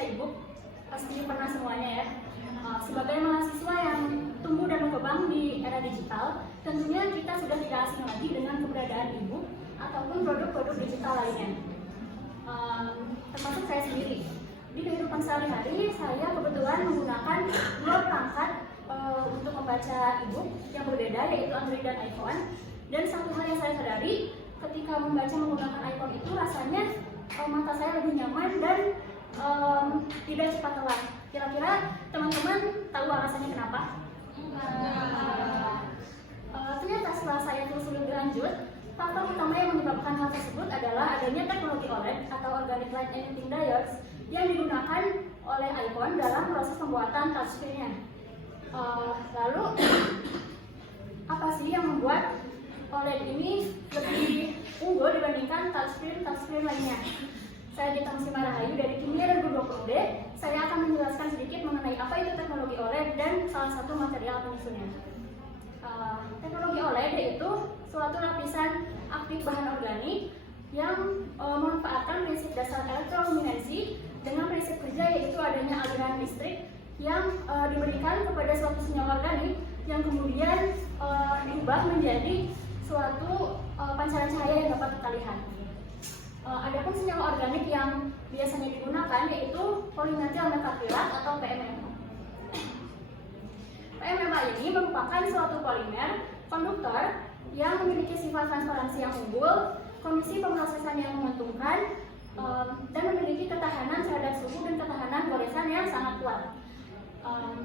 membaca e-book, pasti pernah semuanya ya. Sebagai mahasiswa yang tumbuh dan berkembang di era digital, tentunya kita sudah tidak asing lagi dengan keberadaan e-book ataupun produk-produk digital lainnya. Termasuk saya sendiri. Di kehidupan sehari-hari, saya kebetulan menggunakan dua perangkat untuk membaca e-book yang berbeda, yaitu Android dan iPhone. Dan satu hal yang saya sadari, ketika membaca menggunakan iPhone itu rasanya mata saya lebih nyaman dan tidak cepat lelah. Kira-kira teman-teman tahu alasannya kenapa? Ternyata setelah saya telusuri lebih lanjut, faktor utama yang menyebabkan hal tersebut adalah adanya teknologi OLED atau Organic Light Emitting Diodes yang digunakan oleh iPhone dalam proses pembuatan touchscreen-nya. Lalu, apa sih yang membuat OLED ini lebih unggul dibandingkan touchscreen lainnya? Saya Dita Muslimah Rahayu dari Kimia 2020D. Saya akan menjelaskan sedikit mengenai apa itu teknologi OLED dan salah satu material penyusunnya. Teknologi OLED yaitu suatu lapisan aktif bahan organik yang memanfaatkan prinsip dasar elektroluminensi dengan prinsip kerja yaitu adanya aliran listrik yang diberikan kepada suatu senyawa organik yang kemudian diubah menjadi suatu pancaran cahaya yang dapat kita lihat. Adapun senyawa organik yang biasanya digunakan yaitu polimetil metakrila atau PMMA. PMMA ini merupakan suatu polimer konduktor yang memiliki sifat transparansi yang unggul, kondisi pemrosesan yang menguntungkan, dan memiliki ketahanan terhadap suhu dan ketahanan goresan yang sangat kuat.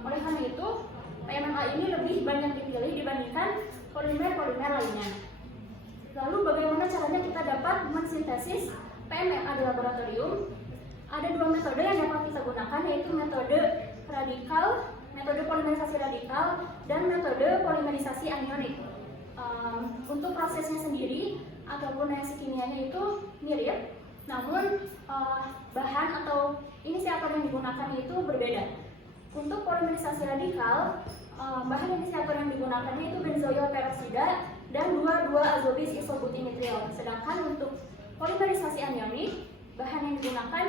Oleh karena itu, PMMA ini lebih banyak dipilih dibandingkan polimer-polimer lainnya. Lalu bagaimana caranya kita dapat mensintesis PMMA di laboratorium? Ada dua metode yang dapat kita gunakan, yaitu metode radikal, metode polimerisasi radikal, dan metode polimerisasi anionik. Untuk prosesnya sendiri ataupun reaksi kimianya itu mirip, namun bahan atau inisiator yang digunakan itu berbeda. Untuk polimerisasi radikal, bahan inisiator yang digunakannya itu benzoil peroksida dan 2,2-azobis isobutimitriol. Sedangkan untuk polimerisasi anionik, bahan yang digunakan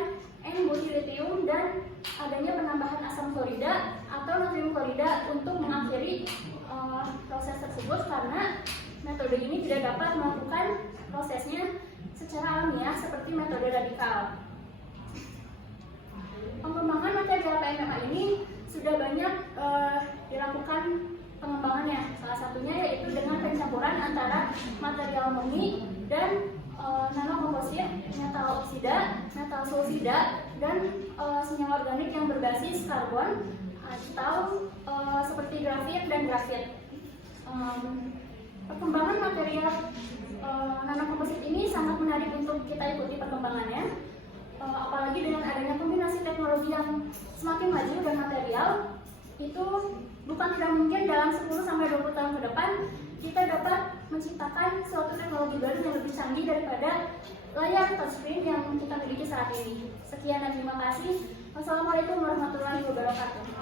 N-butylithium dan adanya penambahan asam klorida atau natrium klorida untuk mengakhiri proses tersebut karena metode ini tidak dapat melakukan prosesnya secara alamiah seperti metode radikal. Pengembangan material PMMA ini sudah banyak dilakukan pengembangannya. Salah satunya yaitu dengan pencampuran antara material murni dan nanokomposit, metal oksida, metal sulfida, dan senyawa organik yang berbasis karbon atau seperti grafit dan grafit. Perkembangan material nanokomposit ini sangat menarik untuk kita ikuti perkembangannya, apalagi dengan adanya kombinasi teknologi yang semakin maju dan material itu bukan tidak mungkin dalam 10-20 tahun ke depan kita dapat menciptakan suatu teknologi baru yang lebih canggih daripada layar touchscreen yang kita miliki saat ini. Sekian dan terima kasih. Wassalamualaikum warahmatullahi wabarakatuh.